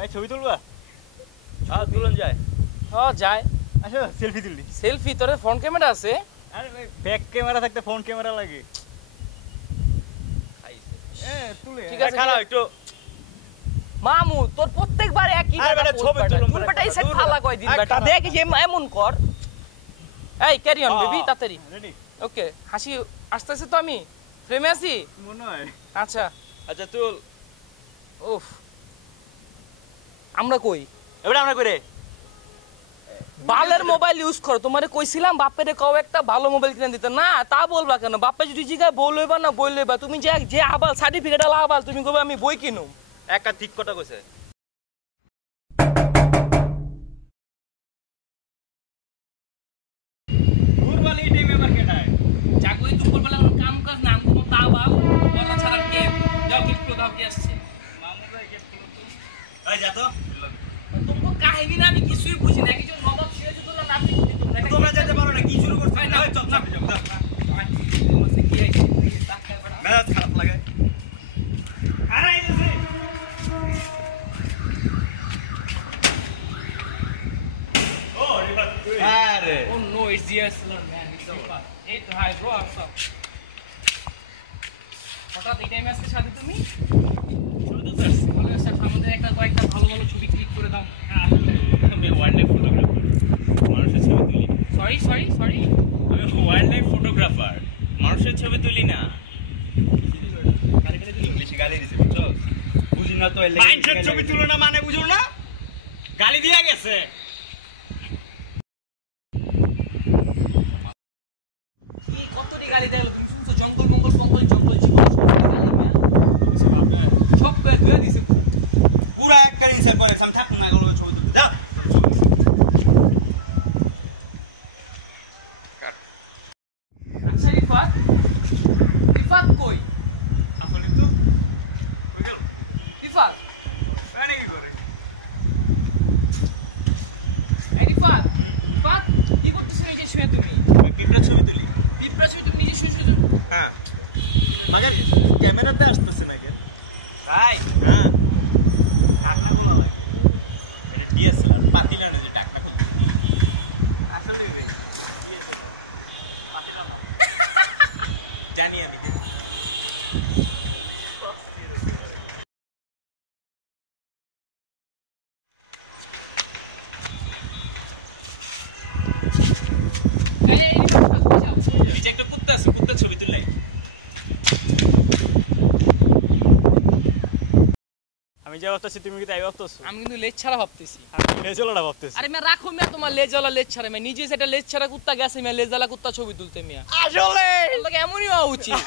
ভাই ছবি তুলবা? হ্যাঁ তুলন যায়। হ্যাঁ যায়। আচ্ছা সেলফি তুললি। সেলফি তোর ফোন ক্যামেরা আছে? আরে ভাই ব্যাক ক্যামেরা থাকতে ফোন ক্যামেরা লাগে। তুলে ঠিক আছে খারাপ একটু মামু তোর প্রত্যেকবার একই বেটা ছবি তুলুন তুই বেটা এই সেট ফালা কয় দিন বেটা দেখ যে এমন কর। এই ক্যারি অন বেবি তাড়াতাড়ি। রেডি? ওকে হাসি আসতেছে তো আমি ফ্রেমে আছি মনে হয়। আচ্ছা আচ্ছা তুল। উফ আমরা কই এবারে আমরা করে বালের মোবাইল ইউজ করো তোমারে কইছিলাম বাপেরে কও একটা ভালো মোবাইল কিনে দিতে না তা বলবা কেন বাপে যদি জিগায় বই লইবা না বই লইবা তুমি যে আবাল সার্টিফিকেট আলা আবাল তুমি কইবা আমি বই কিনুম একটা ঠিক কথা কইছে দুর্বল এই টাইমে আবার কেটায় জাগোই দুপুর বেলা আমার কাম কাজ না আমগো তা বাল বলা ছাড়া কে যাও গিফট করে দাও কি আসছে মামুরা গেট করো তো। এই যা তো তোমাকে কাহিনী না আমি কিছুই বুঝি না কিছু নবাব সিরাজুল দৌলা নাতি তোমরা যেতে পারো না কি শুরু করছ না চল চল মেজাজ খারাপ লাগে আরে আইছে ও রিফাত আরে Oh no, it's DSLR man. It's over. Hey, hi bro, what's up? হঠাৎ এই টাইমে আসতে সাথে তুমি ছবি তুলতে আসছি মনে হচ্ছে আমাদের একটা কয়েকটা ভালো ভালো ছবি ক্লিক করে দাও আমি ওয়াইল্ডলাইফ ফটোগ্রাফার মানুষের ছবি তুলি সরি আমি ওয়াইল্ডলাইফ ফটোগ্রাফার মানুষের ছবি তুলি না ইংলিশে গালি দিছে বুঝছো বুঝি না তো মানুষের ছবি তুলো না মানে বুঝো না গালি দিয়া গেছে কি কতটি গালি দেয় তুমি শুনছো জঙ্গল জঙ্গল জীবন সব করে ধুয়ে দিছে পুরা এক গাড়ি হিসাব করে সাম থাক না গেল ছবি তুলতে যা আচ্ছা রিফাত কই আসলে তো রিফাত মানে কি করে রিফাত কি করতেছ এই যে শুয়ে তুমি পিপড়া ছবি তুলি পিঁপড়া ছবি তুমি নিজে শুয়ে হ্যাঁ মাগের ক্যামেরাতে আসতেছে না কেন তাই হ্যাঁ টাকা বলা লাগে এটা ডিএসএলআর পাতিলা না যে টাকা আসলে রে পাতিলা জানি আমি নিচে একটা কুত্তা আছে কুত্তার ছবি তুললে আমি যা ভাবতেছি তুমি কি তাই ভাবতেছো? আমি কিন্তু লেজ ছাড়া ভাবতেছি আমি লেজলাটা ভাবতেছি। আরে মিয়া রাখো মিয়া তোমার লেজওয়ালা লেজ ছাড়া মিয়া নিজে সেটা লেজ ছাড়া কুত্তা গেছে মিয়া লেজওয়ালা কুত্তা ছবি তুলতে মিয়া আসলে এমনই হওয়া উচিত